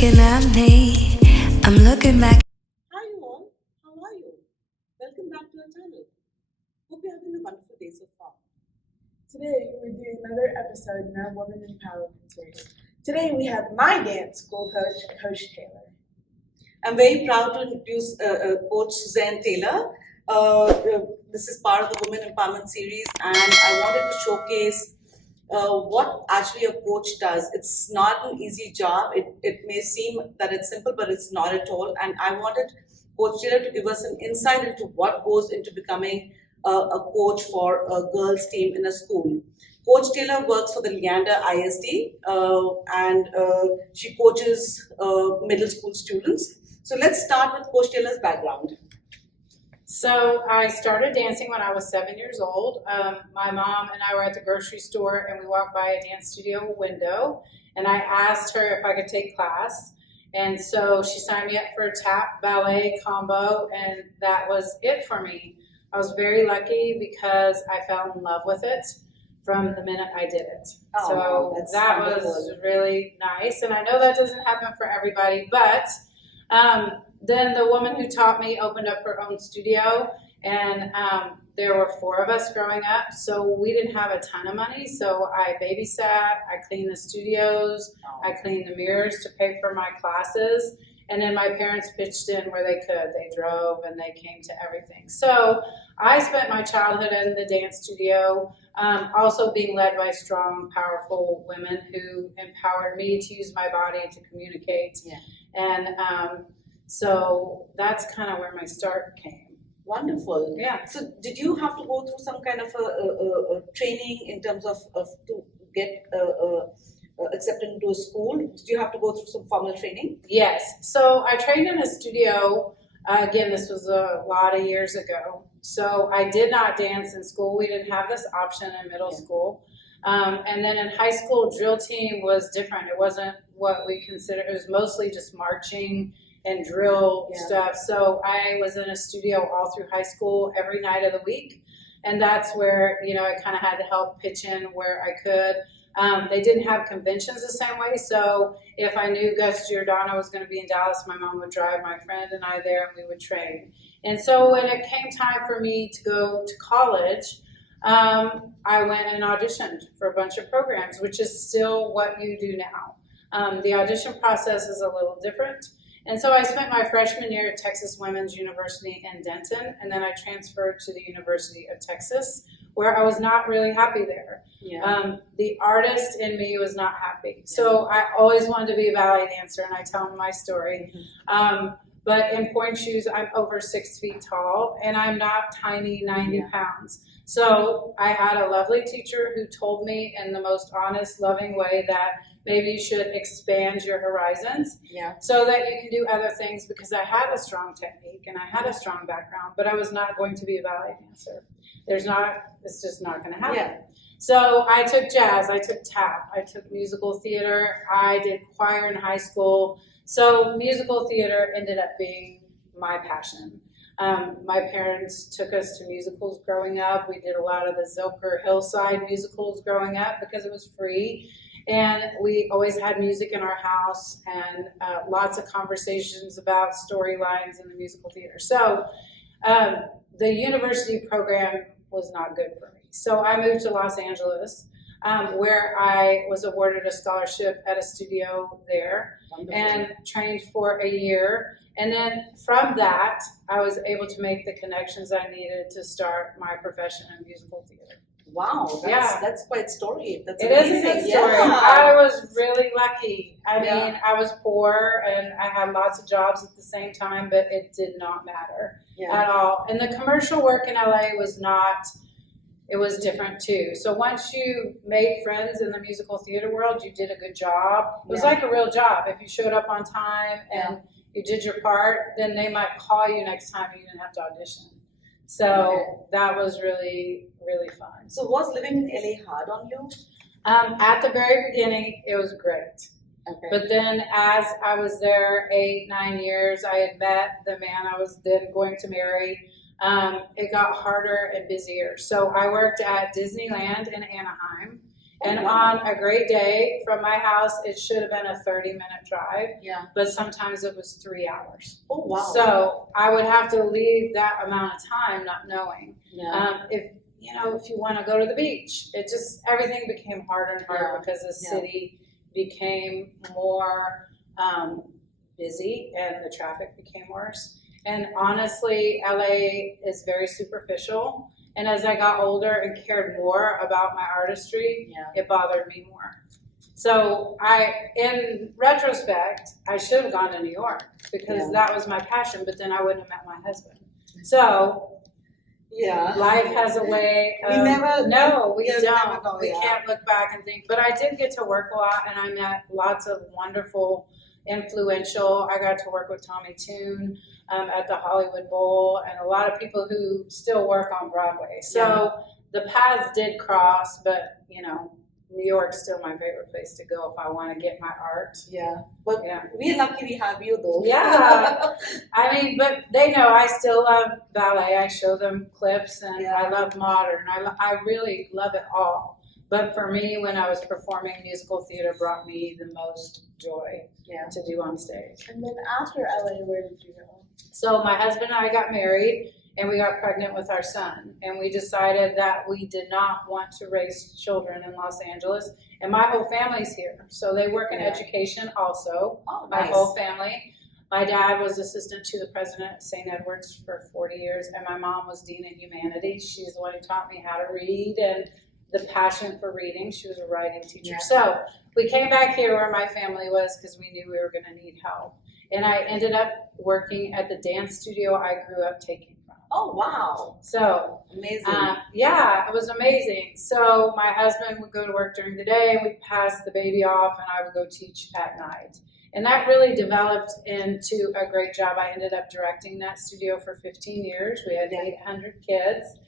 looking at me. I'm looking back. Hi you all, how are you? Welcome back to our channel. Hope you're having a wonderful day so far. Today, we're doing another episode in our Woman Empowerment series. Today, we have my dance school coach, Coach Taylor. I'm very proud to introduce Coach Suzanne Taylor. This is part of the Women Empowerment series, and I wanted to showcase what actually a coach does. It's not an easy job. It may seem that it's simple, but it's not at all. And I wanted Coach Taylor to give us an insight into what goes into becoming a coach for a girls' team in a school. Coach Taylor works for the Leander ISD, and she coaches middle school students. So let's start with Coach Taylor's background. So I started dancing when I was 7 years old. My mom and I were at the grocery store and we walked by a dance studio window and I asked her if I could take class. And so she signed me up for a tap ballet combo and that was it for me. I was very lucky because I fell in love with it from the minute I did it. Oh, so that was really nice. And I know that doesn't happen for everybody, but then the woman who taught me opened up her own studio, and there were 4 of us growing up, so we didn't have a ton of money, so I babysat, I cleaned the studios, I cleaned the mirrors to pay for my classes, and then my parents pitched in where they could. They drove and they came to everything. So I spent my childhood in the dance studio, also being led by strong, powerful women who empowered me to use my body to communicate. Yeah. And so that's kind of where my start came. Wonderful. Yeah. So did you have to go through some kind of a training in terms of to get accepted into a school? Did you have to go through some formal training? Yes. So I trained in a studio. Again, this was a lot of years ago. So I did not dance in school. We didn't have this option in middle school. And then in high school, drill team was different. It wasn't what we consider. It was mostly just marching and drill stuff. So I was in a studio all through high school every night of the week. And that's where, I kind of had to help pitch in where I could. They didn't have conventions the same way. So if I knew Gus Giordano was going to be in Dallas, my mom would drive my friend and I there and we would train. And so when it came time for me to go to college, I went and auditioned for a bunch of programs, which is still what you do now. The audition process is a little different. And so I spent my freshman year at Texas Women's University in Denton, and then I transferred to the University of Texas, where I was not really happy there. Yeah. The artist in me was not happy. So I always wanted to be a ballet dancer, and I tell them my story. But in pointe shoes, I'm over 6 feet tall, and I'm not tiny, 90 pounds. So I had a lovely teacher who told me in the most honest, loving way that maybe you should expand your horizons so that you can do other things, because I had a strong technique and I had a strong background, but I was not going to be a ballet dancer. It's just not going to happen. Yeah. So I took jazz, I took tap, I took musical theater, I did choir in high school. So musical theater ended up being my passion. My parents took us to musicals growing up. We did a lot of the Zilker Hillside musicals growing up because it was free. And we always had music in our house and lots of conversations about storylines in the musical theater. So the university program was not good for me. So I moved to Los Angeles, where I was awarded a scholarship at a studio there. Wonderful. And trained for a year. And then from that, I was able to make the connections I needed to start my profession in musical theater. Wow, that's quite a story. That's It is amazing. a good story. Yeah. I was really lucky. I mean, I was poor and I had lots of jobs at the same time, but it did not matter at all. And the commercial work in LA was not, it was different too. So once you made friends in the musical theater world, you did a good job. It was like a real job. If you showed up on time and you did your part, then they might call you next time and you didn't have to audition. So that was really, really fun. So was living in LA hard on you? At the very beginning, it was great. Okay. But then as I was there 8, 9 years, I had met the man I was then going to marry. It got harder and busier. So I worked at Disneyland in Anaheim, And wow. on a great day from my house, it should have been a 30-minute drive, Yeah. but sometimes it was 3 hours. Oh, wow. So I would have to leave that amount of time not knowing. Yeah. If you want to go to the beach, everything became harder and harder because the city became more busy and the traffic became worse. And honestly, LA is very superficial. And as I got older and cared more about my artistry, it bothered me more. So in retrospect, I should have gone to New York because that was my passion, but then I wouldn't have met my husband. So life has a way of, we don't. Know, We can't look back and think, but I did get to work a lot and I met lots of wonderful, influential, I got to work with Tommy Tune at the Hollywood Bowl and a lot of people who still work on Broadway. So the paths did cross, but New York's still my favorite place to go if I want to get my art. Yeah, but we're lucky we have you though. Yeah, I mean, but they know I still love ballet. I show them clips, and I love modern. I really love it all. But for me, when I was performing, musical theater brought me the most joy to do on stage. And then after LA, where did you go? So my husband and I got married. And we got pregnant with our son. And we decided that we did not want to raise children in Los Angeles. And my whole family's here. So they work in education also. Oh, my nice. whole family. My dad was assistant to the president at St. Edward's for 40 years. And my mom was dean of humanities. She's the one who taught me how to read and the passion for reading. She was a writing teacher. So we came back here where my family was because we knew we were going to need help. And I ended up working at the dance studio I grew up taking. Oh, wow. So amazing. It was amazing. So my husband would go to work during the day and we'd pass the baby off and I would go teach at night. And that really developed into a great job. I ended up directing that studio for 15 years. We had 800 kids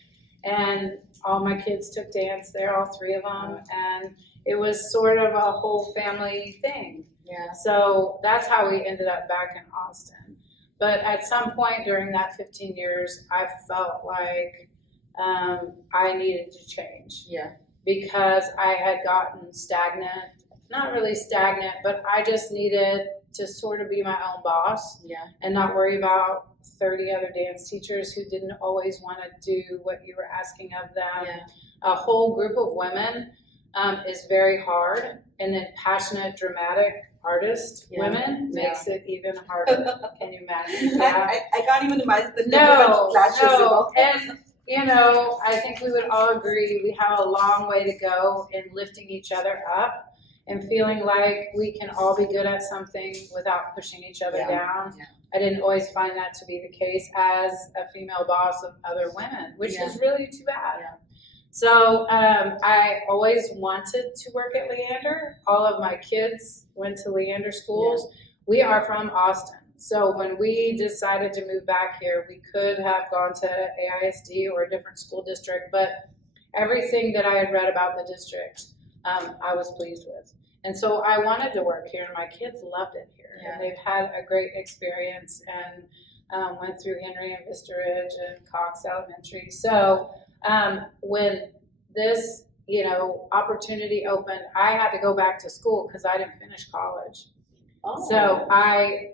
and all my kids took dance there, all 3 of them. And it was sort of a whole family thing. Yeah. So that's how we ended up back in Austin. But at some point during that 15 years, I felt like I needed to change. Yeah. Because I had gotten stagnant, not really stagnant, but I just needed to sort of be my own boss and not worry about 30 other dance teachers who didn't always want to do what you were asking of them. Yeah. A whole group of women is very hard, and then passionate, dramatic artist women makes it even harder. Can you imagine that? I can't even imagine the No. And I think we would all agree we have a long way to go in lifting each other up and feeling like we can all be good at something without pushing each other down. Yeah. I didn't always find that to be the case as a female boss of other women, which is really too bad. Yeah. So I always wanted to work at Leander. All of my kids went to Leander schools. Yeah. We are from Austin. So when we decided to move back here, we could have gone to AISD or a different school district, but everything that I had read about the district, I was pleased with. And so I wanted to work here, and my kids loved it here. Yeah. And they've had a great experience and went through Henry and Vista Ridge and Cox Elementary. So when this, opportunity opened, I had to go back to school because I didn't finish college. Oh. So my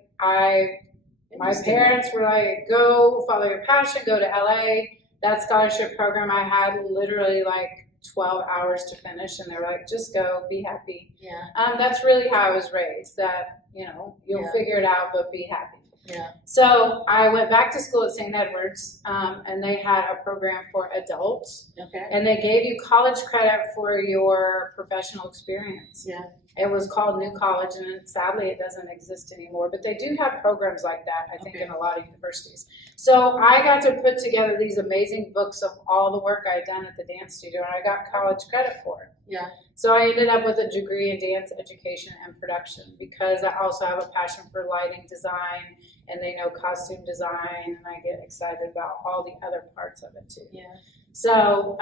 parents were like, go follow your passion, go to LA. That scholarship program I had literally like 12 hours to finish, and they were like, just go, be happy. Yeah. That's really how I was raised, that, you'll figure it out, but be happy. Yeah. So I went back to school at St. Edward's, and they had a program for adults. Okay. And they gave you college credit for your professional experience. Yeah. It was called New College, and sadly it doesn't exist anymore. But they do have programs like that, I think, in a lot of universities. So I got to put together these amazing books of all the work I had done at the dance studio, and I got college credit for it. Yeah. So I ended up with a degree in dance education and production because I also have a passion for lighting design, and they know costume design, and I get excited about all the other parts of it too. Yeah. So,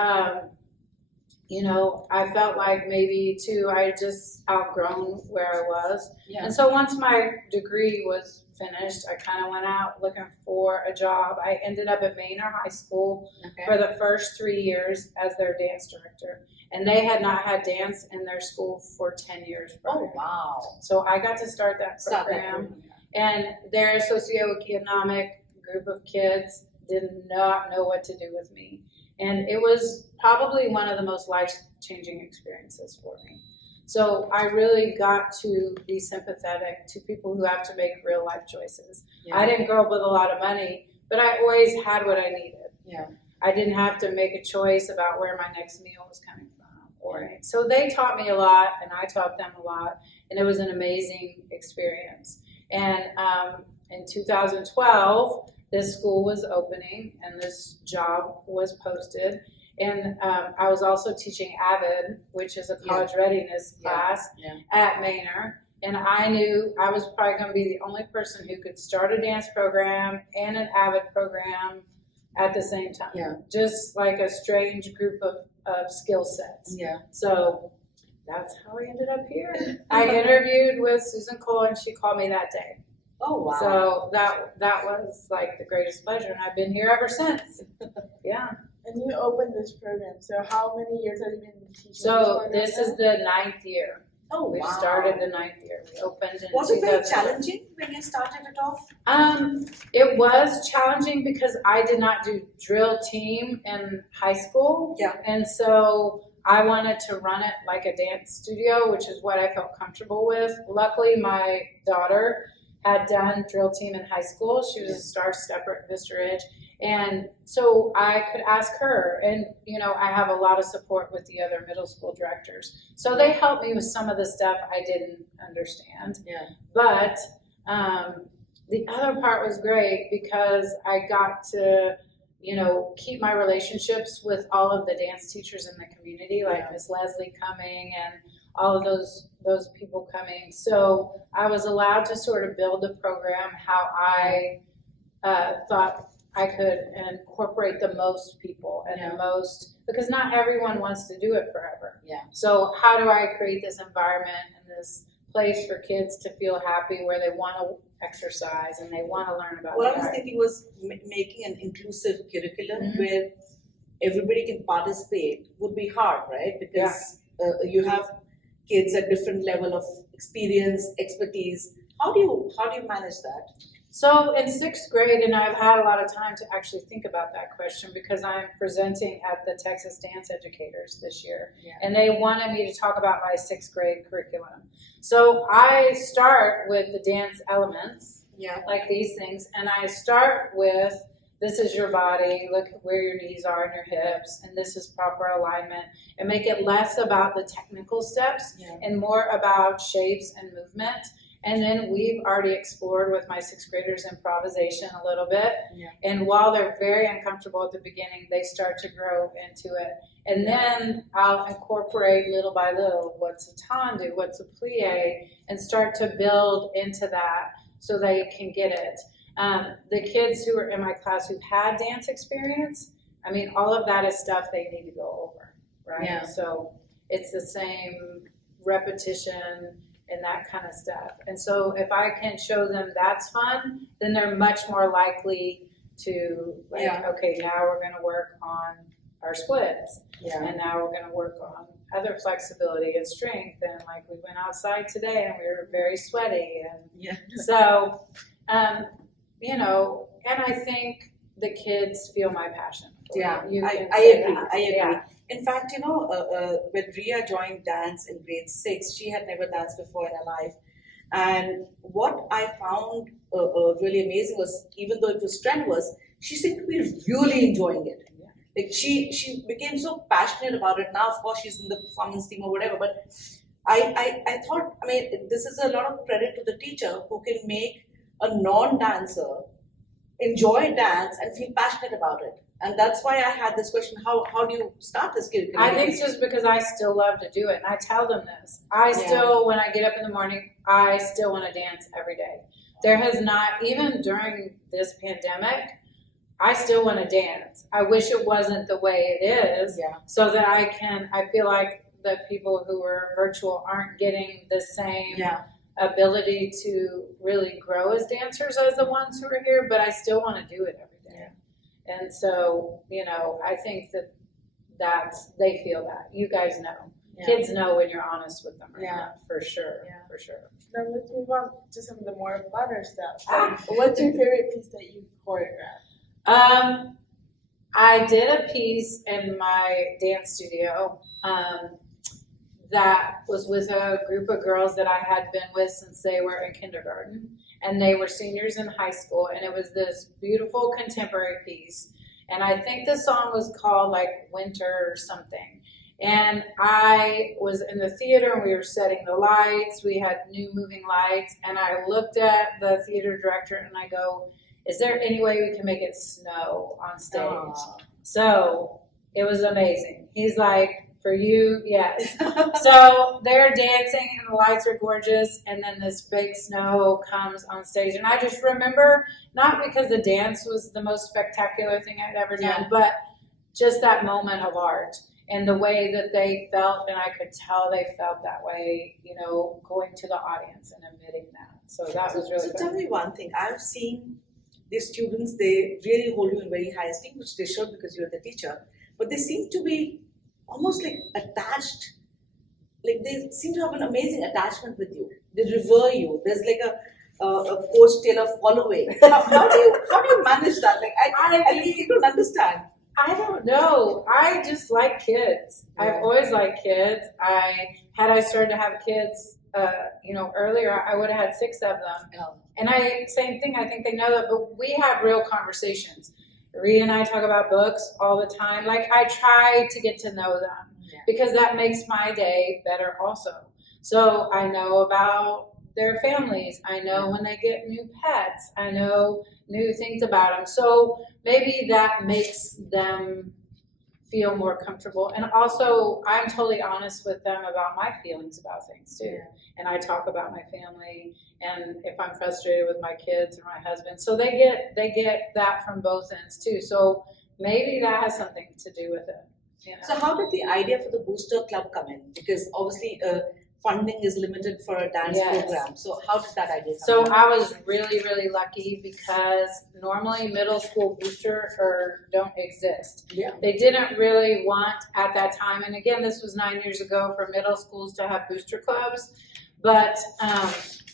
I felt like maybe too, I just outgrown where I was. Yeah. And so once my degree was finished, I kind of went out looking for a job. I ended up at Manor High School for the first 3 years as their dance director. And they had not had dance in their school for 10 years prior. Oh, wow. So I got to start that Start that program. program. And their socioeconomic group of kids did not know what to do with me. And it was probably one of the most life-changing experiences for me. So I really got to be sympathetic to people who have to make real life choices. Yeah. I didn't grow up with a lot of money, but I always had what I needed. Yeah. I didn't have to make a choice about where my next meal was coming from. So they taught me a lot, and I taught them a lot, and it was an amazing experience. And in 2012, this school was opening, and this job was posted. And I was also teaching AVID, which is a college readiness class at Manor. And I knew I was probably going to be the only person who could start a dance program and an AVID program at the same time. Yeah. Just like a strange group of skill sets. Yeah. So that's how I ended up here. I interviewed with Susan Cole, and she called me that day. Oh, wow. So that was like the greatest pleasure, and I've been here ever since. Yeah. And you opened this program. So how many years have you been teaching? So this is the 9th year. Oh, We wow. started the 9th year. We opened in Was it very 2000. challenging when you started it off? It was challenging because I did not do drill team in high school. Yeah. And so I wanted to run it like a dance studio, which is what I felt comfortable with. Luckily, my daughter had done drill team in high school. She was a star stepper at Vista Ridge. And so I could ask her, and I have a lot of support with the other middle school directors. So they helped me with some of the stuff I didn't understand. Yeah. But the other part was great because I got to, keep my relationships with all of the dance teachers in the community, like Miss Leslie coming and all of those people coming. So I was allowed to sort of build the program how I thought I could incorporate the most people and the most, because not everyone wants to do it forever. Yeah. So how do I create this environment and this place for kids to feel happy where they want to exercise and they want to learn about What the I was art? thinking was making an inclusive curriculum where everybody can participate would be hard, right? Because you have kids at different level of experience, expertise. How do you manage that? So in 6th grade, and I've had a lot of time to actually think about that question because I'm presenting at the Texas Dance Educators this year. Yeah. And they wanted me to talk about my 6th grade curriculum. So I start with the dance elements, like these things, and I start with, this is your body, look where your knees are and your hips, and this is proper alignment, and make it less about the technical steps and more about shapes and movement. And then we've already explored with my 6th graders improvisation a little bit. Yeah. And while they're very uncomfortable at the beginning, they start to grow into it. And then I'll incorporate little by little, what's a tendu, what's a plie, and start to build into that so they can get it. The kids who are in my class who've had dance experience, I mean, all of that is stuff they need to go over, right? Yeah. So it's the same repetition and that kind of stuff. And so if I can show them that's fun, then they're much more likely to okay, now we're going to work on our splits. Yeah. And now we're going to work on other flexibility and strength. And like we went outside today and we were very sweaty. And so, and I think the kids feel my passion. Yeah, I agree. Yeah. In fact, when Ria joined dance in grade 6, she had never danced before in her life. And what I found really amazing was, even though it was strenuous, she seemed to be really enjoying it. Yeah. Like she became so passionate about it. Now, of course, she's in the performance team or whatever. But I thought, this is a lot of credit to the teacher who can make a non-dancer enjoy dance and feel passionate about it. And that's why I had this question, how do you start this curriculum? I think it's just because I still love to do it. And I tell them this. I still, when I get up in the morning, I still want to dance every day. There has not, even during this pandemic, I still want to dance. I wish it wasn't the way it is so that I feel like the people who are virtual aren't getting the same ability to really grow as dancers as the ones who are here, but I still want to do it every day. And so, I think they feel that. You guys know. Kids know when you're honest with them or not, for sure. For sure. Now let's move on to some of the more funner stuff. What's your favorite piece that you choreographed? I did a piece in my dance studio that was with a group of girls that I had been with since they were in kindergarten, and they were seniors in high school, and it was this beautiful contemporary piece, and I think the song was called like Winter or something. And I was in the theater and we were setting the lights. We had new moving lights, and I looked at the theater director and I go, is there any way we can make it snow on stage? Aww. So it was amazing. He's like, for you, yes. So they're dancing and the lights are gorgeous, and then this fake snow comes on stage. And I just remember, not because the dance was the most spectacular thing I'd ever done, but just that moment of art. And the way that they felt, and I could tell they felt that way, going to the audience and admitting that. So that was really So tell me one thing. I've seen the students, they really hold you in very high esteem, which they should because you're the teacher, but they seem to be almost like attached. Like they seem to have an amazing attachment with you. They revere you. There's like a Coach Taylor following. How do you manage that? Like I really don't understand. I don't know. I just like kids. I've always liked kids. Had I started to have kids, earlier, I would have had 6 of them. And same thing. I think they know that. But we have real conversations. Rhea and I talk about books all the time. Like I try to get to know them because that makes my day better also. So I know about their families. I know when they get new pets. I know new things about them. So maybe that makes them feel more comfortable. And also, I'm totally honest with them about my feelings about things too. And I talk about my family and if I'm frustrated with my kids or my husband. So they get that from both ends too. So maybe that has something to do with it. So how did the idea for the Booster Club come in? Because obviously funding is limited for a dance program. So how did that idea come in? So I was really, really lucky because normally middle school boosters don't exist. They didn't really want at that time, and again, this was 9 years ago, for middle schools to have booster clubs. But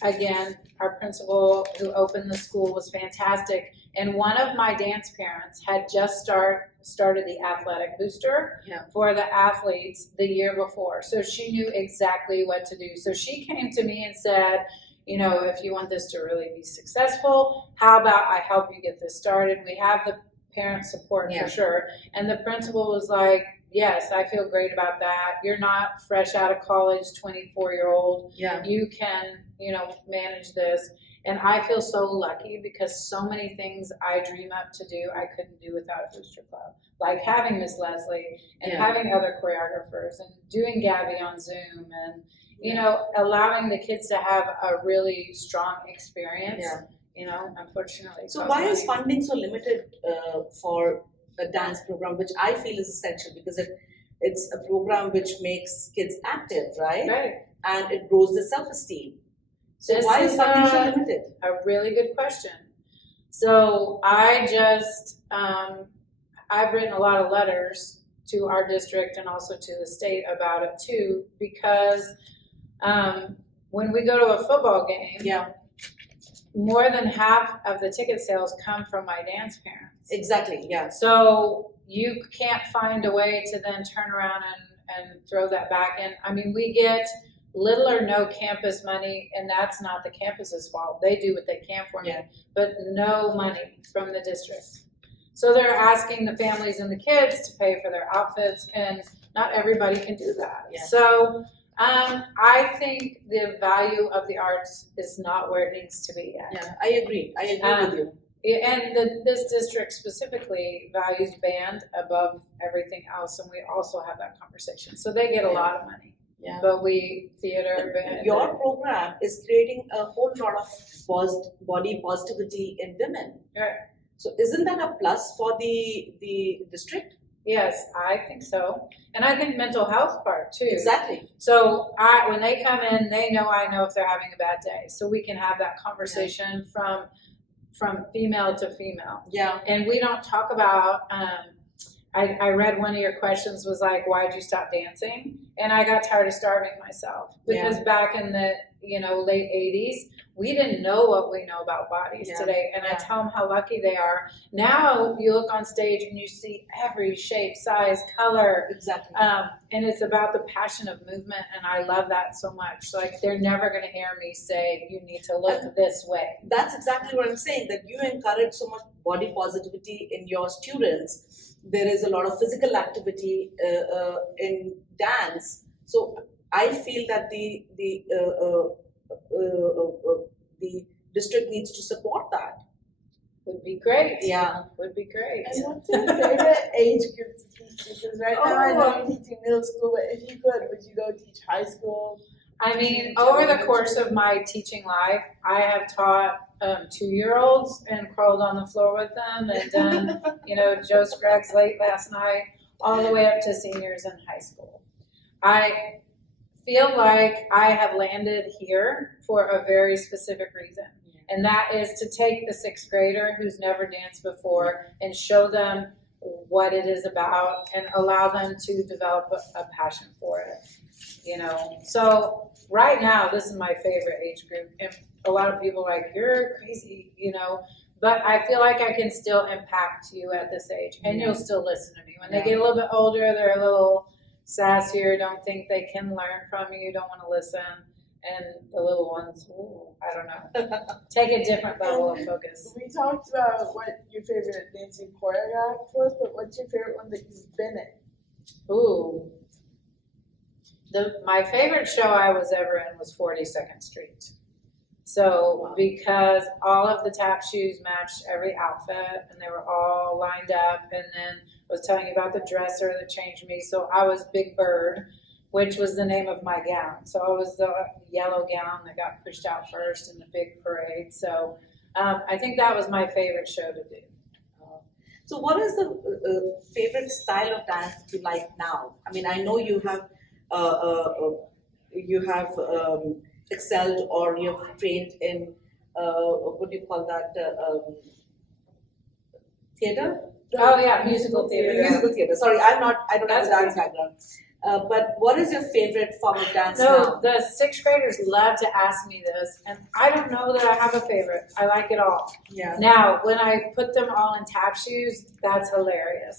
again, our principal who opened the school was fantastic. And one of my dance parents had just started the athletic booster for the athletes the year before. So she knew exactly what to do. So she came to me and said, if you want this to really be successful, how about I help you get this started? We have the parent support for sure. And the principal was like, yes, I feel great about that. You're not fresh out of college, 24-year-old. You can, manage this. And I feel so lucky because so many things I dream up to do, I couldn't do without a booster club. Like having Miss Leslie and having other choreographers and doing Gabby on Zoom and, allowing the kids to have a really strong experience, unfortunately. So why is funding so limited for a dance program, which I feel is essential because it's a program which makes kids active, right? Right. And it grows their self-esteem. So why is funding so limited? A really good question. So I just, I've written a lot of letters to our district and also to the state about it too, because when we go to a football game, more than half of the ticket sales come from my dance parents. Exactly, So you can't find a way to then turn around and throw that back in. I mean, we get little or no campus money, and that's not the campus's fault. They do what they can for me, but no money from the district. So they're asking the families and the kids to pay for their outfits, and not everybody can do that. So I think the value of the arts is not where it needs to be yet. I agree with you. And this district specifically values band above everything else, and we also have that conversation. So they get a lot of money. But theater, band. Your program is creating a whole lot of body positivity in women. Right. So isn't that a plus for the district? Yes, I think so. And I think mental health part too. Exactly. So when they come in, they know I know if they're having a bad day. So we can have that conversation from female to female. Yeah. And we don't talk about, I read one of your questions was like, why'd you stop dancing? And I got tired of starving myself because back in the, late 80s, we didn't know what we know about bodies today. And I tell them how lucky they are. Now you look on stage and you see every shape, size, color. Exactly. And it's about the passion of movement. And I love that so much. Like they're never going to hear me say, you need to look this way. That's exactly what I'm saying, that you encourage so much body positivity in your students. There is a lot of physical activity in dance. So I feel that the district needs to support that. Would be great. Yeah. Would be great. And what's your favorite age group to teach? Because right now I know you're teaching middle school, but if you could, would you go teach high school? I mean, over the course of my teaching life, I have taught 2-year-olds and crawled on the floor with them and done, Joe Scruggs late last night, all the way up to seniors in high school. I feel like I have landed here for a very specific reason. And that is to take the 6th grader who's never danced before and show them what it is about and allow them to develop a passion for it. So right now, this is my favorite age group. And a lot of people are like, you're crazy, but I feel like I can still impact you at this age and you'll still listen to me. When they get a little bit older, they're a little sassier, don't think they can learn from you, don't want to listen. And the little ones, I don't know, take a different level of focus. We talked about what your favorite dancing choreograph was, but what's your favorite one that you've been in? Ooh. My favorite show I was ever in was 42nd Street. So because all of the tap shoes matched every outfit and they were all lined up, and then I was telling you about the dresser that changed me. So I was Big Bird, which was the name of my gown. So I was the yellow gown that got pushed out first in the big parade. So I think that was my favorite show to do. So what is the favorite style of dance that you like now? I mean, I know you have excelled or you've trained in what do you call that, theater? Oh yeah, musical theater. Musical theater. Sorry, I don't have a dance background. But what is your favorite form of dance now? The 6th graders love to ask me this, and I don't know that I have a favorite. I like it all. Yeah. Now, when I put them all in tap shoes, that's hilarious.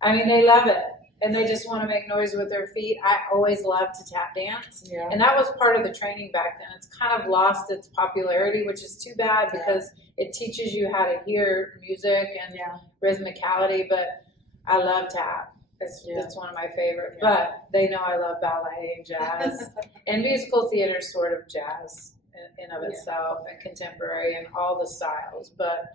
I mean, they love it, and they just want to make noise with their feet. I always loved to tap dance, and that was part of the training back then. It's kind of lost its popularity, which is too bad because it teaches you how to hear music and rhythmicality, but I love tap. It's one of my favorite, but they know I love ballet and jazz, and musical theater is sort of jazz in of itself, and contemporary and all the styles, but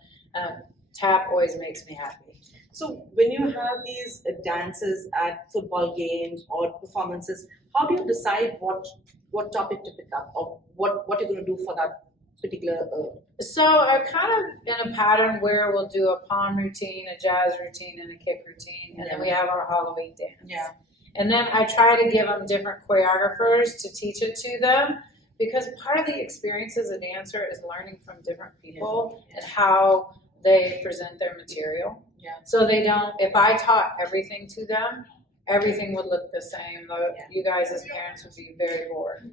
tap always makes me happy. So when you have these dances at football games or performances, how do you decide what topic to pick up or what you're going to do for that particular? So I'm kind of in a pattern where we'll do a palm routine, a jazz routine, and a kick routine, and then we have our Halloween dance. Yeah. And then I try to give them different choreographers to teach it to them, because part of the experience as a dancer is learning from different people and how they present their material. Yeah. So they don't, if I taught everything to them, everything would look the same. You guys as parents would be very bored.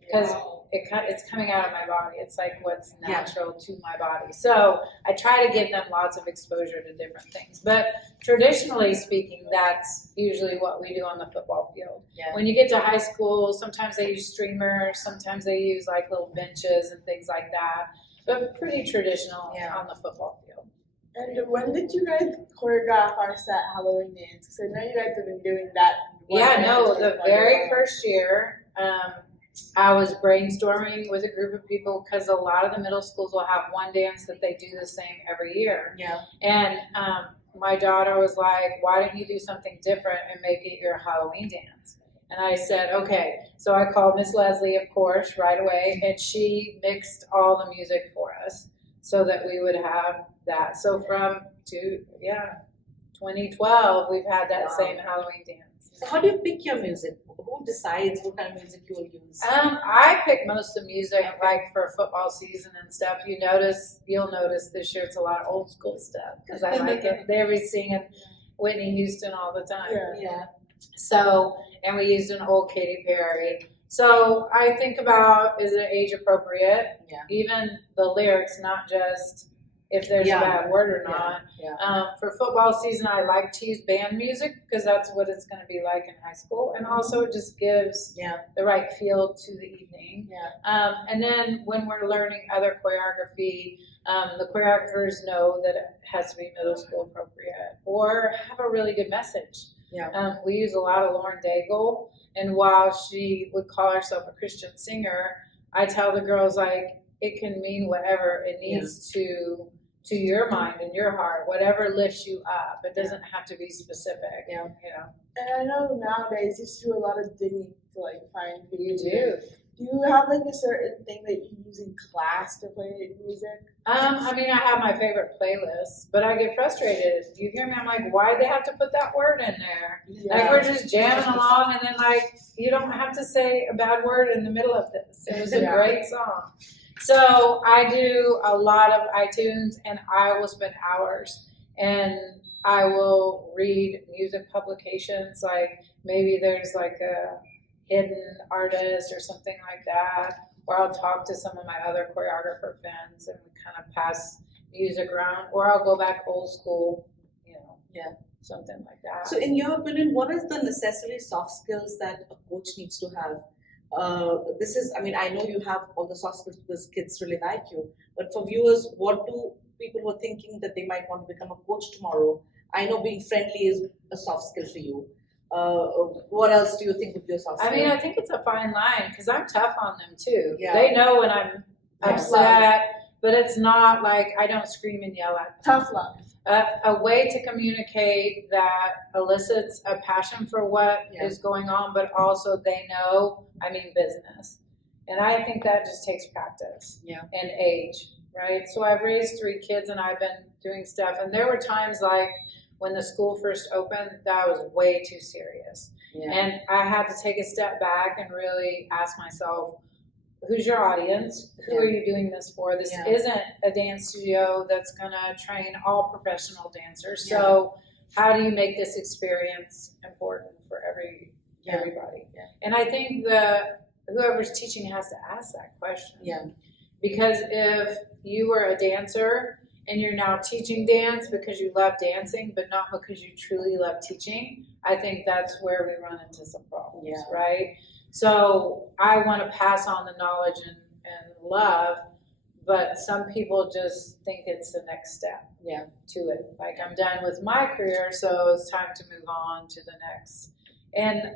Because it's coming out of my body. It's like what's natural to my body. So I try to give them lots of exposure to different things. But traditionally speaking, that's usually what we do on the football field. Yeah. When you get to high school, sometimes they use streamers, sometimes they use like little benches and things like that. But pretty traditional on the football field. And when did you guys choreograph our set Halloween dance? Because I know you guys have been doing that. The very first year, I was brainstorming with a group of people because a lot of the middle schools will have one dance that they do the same every year. Yeah. And my daughter was like, why don't you do something different and make it your Halloween dance? And I said, okay. So I called Miss Leslie, of course, right away, and she mixed all the music for us so that we would have that. So from 20 2012, we've had that Wow. same Halloween dance. So how do you pick your music? Who decides what kind of music you will use? I pick most of the music like for football season and stuff. You'll notice this year it's a lot of old school stuff because I like it. They were singing Whitney Houston all the time. Yeah. So, and we used an old Katy Perry. So I think about, is it age appropriate? Yeah. Even the lyrics, not just if there's Yeah. a bad word or not. Yeah. For football season, I like to use band music because that's what it's going to be like in high school. And also it just gives the right feel to the evening. Yeah. And then when we're learning other choreography, the choreographers know that it has to be middle school appropriate or have a really good message. Yeah. We use a lot of Lauren Daigle, and while she would call herself a Christian singer, I tell the girls, like, it can mean whatever it needs to your mind and your heart, whatever lifts you up. It doesn't have to be specific. Yeah. And I know nowadays you do a lot of digging to like find good You music. do. Do you have like a certain thing that you use in class to play music? I mean, I have my favorite playlists, but I get frustrated. You hear me? I'm like, why they have to put that word in there? Like, we're just jamming along, and then like, you don't have to say a bad word in the middle of this. It was a great song. So I do a lot of iTunes, and I will spend hours, and I will read music publications. Like maybe there's like a hidden artist or something like that, or I'll talk to some of my other choreographer friends, and we kind of pass music around, or I'll go back old school, something like that. So in your opinion, what is the necessary soft skills that a coach needs to have? I know you have all the soft skills because kids really like you, but for viewers, what do people who are thinking that they might want to become a coach tomorrow? I know being friendly is a soft skill for you. What else do you think would be a soft skill? I mean, I think it's a fine line because I'm tough on them too. Yeah. They know when I'm upset, but it's not like I don't scream and yell at them. Tough love. A way to communicate that elicits a passion for what is going on, but also they know I mean business. And I think that just takes practice and age, right? So I've raised 3 kids and I've been doing stuff. And there were times like when the school first opened that was way too serious. And I had to take a step back and really ask myself, who's your audience? Who are you doing this for? This isn't a dance studio that's going to train all professional dancers. So how do you make this experience important for everybody? And I think that whoever's teaching has to ask that question. Because if you were a dancer and you're now teaching dance because you love dancing, but not because you truly love teaching, I think that's where we run into some problems, right? So I want to pass on the knowledge and love, but some people just think it's the next step to it. Like I'm done with my career, so it's time to move on to the next. And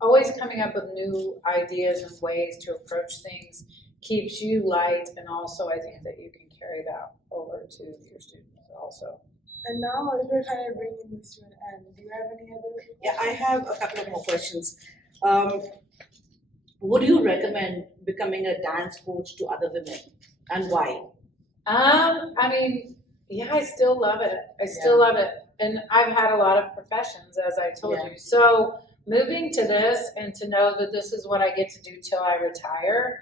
always coming up with new ideas and ways to approach things keeps you light, and also I think that you can carry that over to your students also. And now as we're kind of bringing this to an end, do you have any other? Yeah, I have a couple of more questions. Would you recommend becoming a dance coach to other women, and why? I mean, I still love it. I still love it. And I've had a lot of professions, as I told you. So moving to this and to know that this is what I get to do till I retire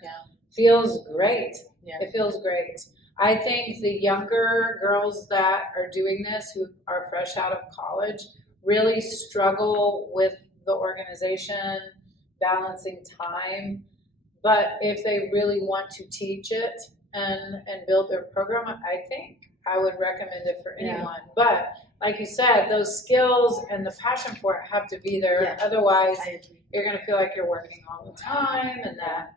feels great. It feels great. I think the younger girls that are doing this, who are fresh out of college, really struggle with the organization, balancing time. But if they really want to teach it and build their program, I think I would recommend it for anyone. But like you said, those skills and the passion for it have to be there. Otherwise, you're going to feel like you're working all the time, and that,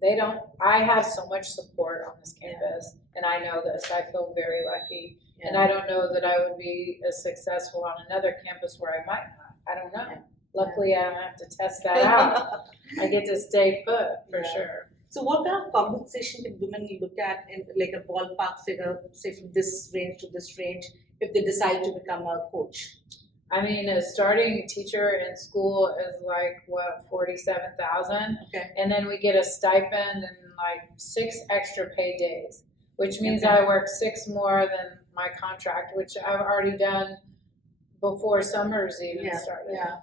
they don't. I have so much support on this campus, and I know this. I feel very lucky. And I don't know that I would be as successful on another campus where I might not. I don't know. Luckily, I don't have to test that out. I get to stay put for sure. So what kind of compensation can women look at in like a ballpark figure, say from this range to this range, if they decide to become a coach? I mean, a starting teacher in school is like, what, $47,000? Okay. And then we get a stipend and like 6 extra pay days, which means I work 6 more than my contract, which I've already done before summer's even started. Yeah.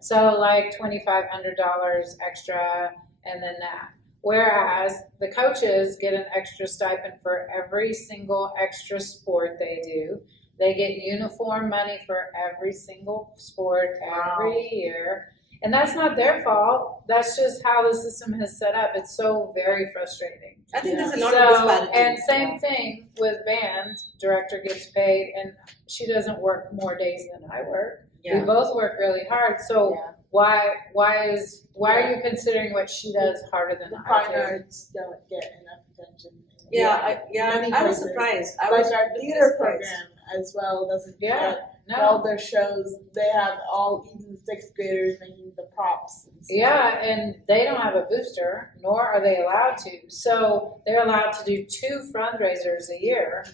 So like $2,500 extra, and then that. Whereas the coaches get an extra stipend for every single extra sport they do. They get uniform money for every single sport every year. And that's not their fault. That's just how the system has set up. It's so very frustrating. I think there's a lot of disparity. And same thing with band. Director gets paid, and she doesn't work more days than I work. We both work really hard. So why are you considering what she does harder than The I fine do? arts don't get enough attention. I was surprised. I Like was our theater program as well doesn't get all their shows. They have all even sixth graders making the props. And stuff. And they don't have a booster, nor are they allowed to. So they're allowed to do 2 fundraisers a year.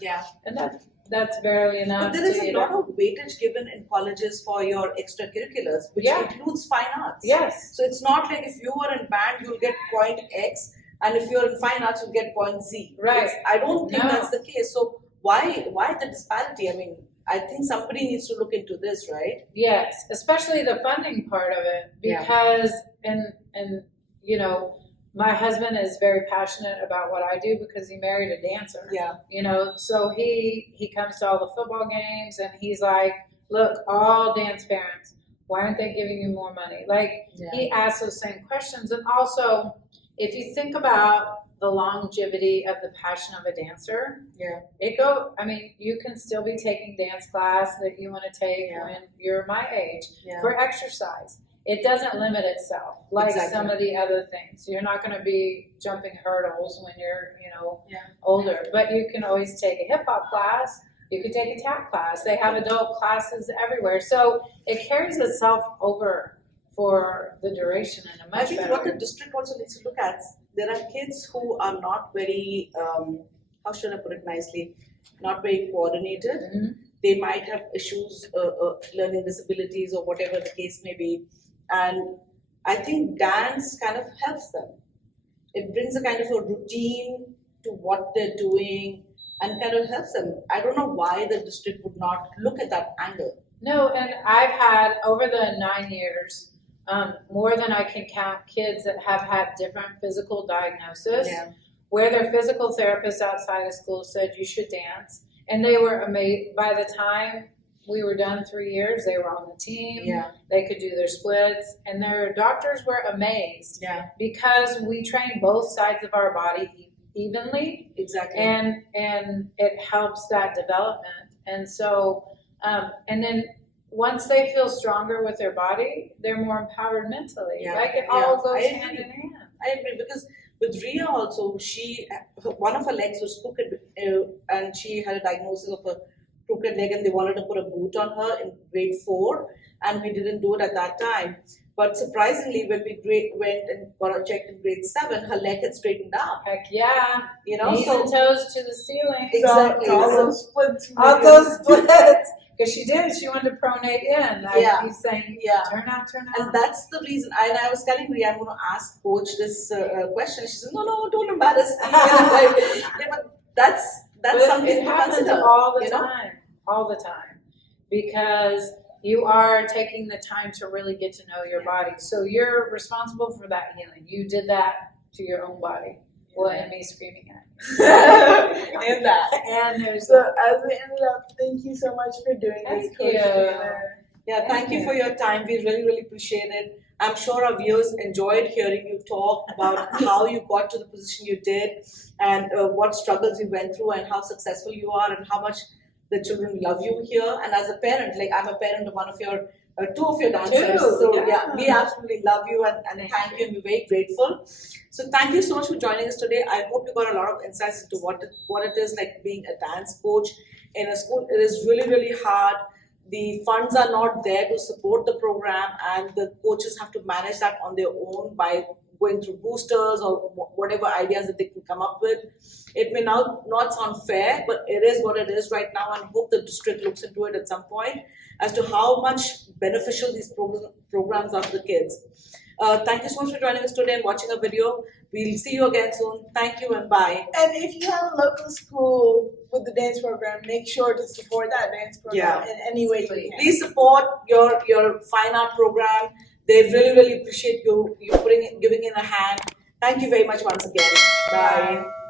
And that's barely enough. But there is a lot of weightage given in colleges for your extracurriculars, which includes fine arts. Yes. So it's not like if you were in band, you'll get point X, and if you're in fine arts, you'll get point Z. Right. I don't think that's the case. So why the disparity? I mean, I think somebody needs to look into this, right? Yes, especially the funding part of it, because and you know, my husband is very passionate about what I do because he married a dancer. You know, so he comes to all the football games and he's like, look, all dance parents, why aren't they giving you more money? Like he asks those same questions. And also, if you think about the longevity of the passion of a dancer, you can still be taking dance class that you want to take when you're my age for exercise. It doesn't limit itself like some of the other things. You're not going to be jumping hurdles when you're, older, but you can always take a hip hop class. You can take a tap class. They have adult classes everywhere. So it carries itself over for the duration in a much I think better what the district also needs to look at, there are kids who are not very, how should I put it nicely, not very coordinated. They might have issues, learning disabilities or whatever the case may be. And I think dance kind of helps them. It brings a kind of a routine to what they're doing and kind of helps them. I don't know why the district would not look at that angle. No, and I've had over the 9 years, more than I can count kids that have had different physical diagnoses, where their physical therapist outside of school said you should dance. And they were amazed. By the time we were done 3 years, they were on the team. They could do their splits. And their doctors were amazed because we train both sides of our body evenly. And it helps that development. And so, and then once they feel stronger with their body, they're more empowered mentally. Like it all goes hand in hand. I agree, because with Ria also, one of her legs was crooked, and she had a diagnosis of a crooked leg, and they wanted to put a boot on her in grade 4, and we didn't do it at that time. But surprisingly, when we went and got her checked in grade 7, her leg had straightened up. Heck yeah. Knees and toes to the ceiling. Exactly. All those splits. All those splits. Because she did. She wanted to pronate in. Like he's saying, turn out. And that's the reason. And I was telling Ria, I'm going to ask Coach this question. She said, no, don't embarrass me. But that's something it happens consider, all the time. All the time. Because you are taking the time to really get to know your body. So you're responsible for that healing. You did that to your own body. Well, and me screaming at you. And that. And there's so as we ended up, thank you so much for doing this, Coach Taylor. Thank you for your time. We really, really appreciate it. I'm sure our viewers enjoyed hearing you talk about how you got to the position you did, and what struggles you went through, and how successful you are, and how much the children love you here. And as a parent, like I'm a parent of one of your, 2 of your dancers. We absolutely love you and thank you, and we're very grateful. So thank you so much for joining us today. I hope you got a lot of insights into what it is like being a dance coach in a school. It is really, really hard. The funds are not there to support the program, and the coaches have to manage that on their own by going through boosters or whatever ideas that they can come up with. It may now not sound fair, but it is what it is right now, and I hope the district looks into it at some point as to how much beneficial these programs are for the kids. Thank you so much for joining us today and watching our video. We'll see you again soon. Thank you and bye. And if you have a local school with the dance program, make sure to support that dance program in any way you can. Please support your fine art program. They really appreciate you giving in a hand. Thank you very much once again. Bye.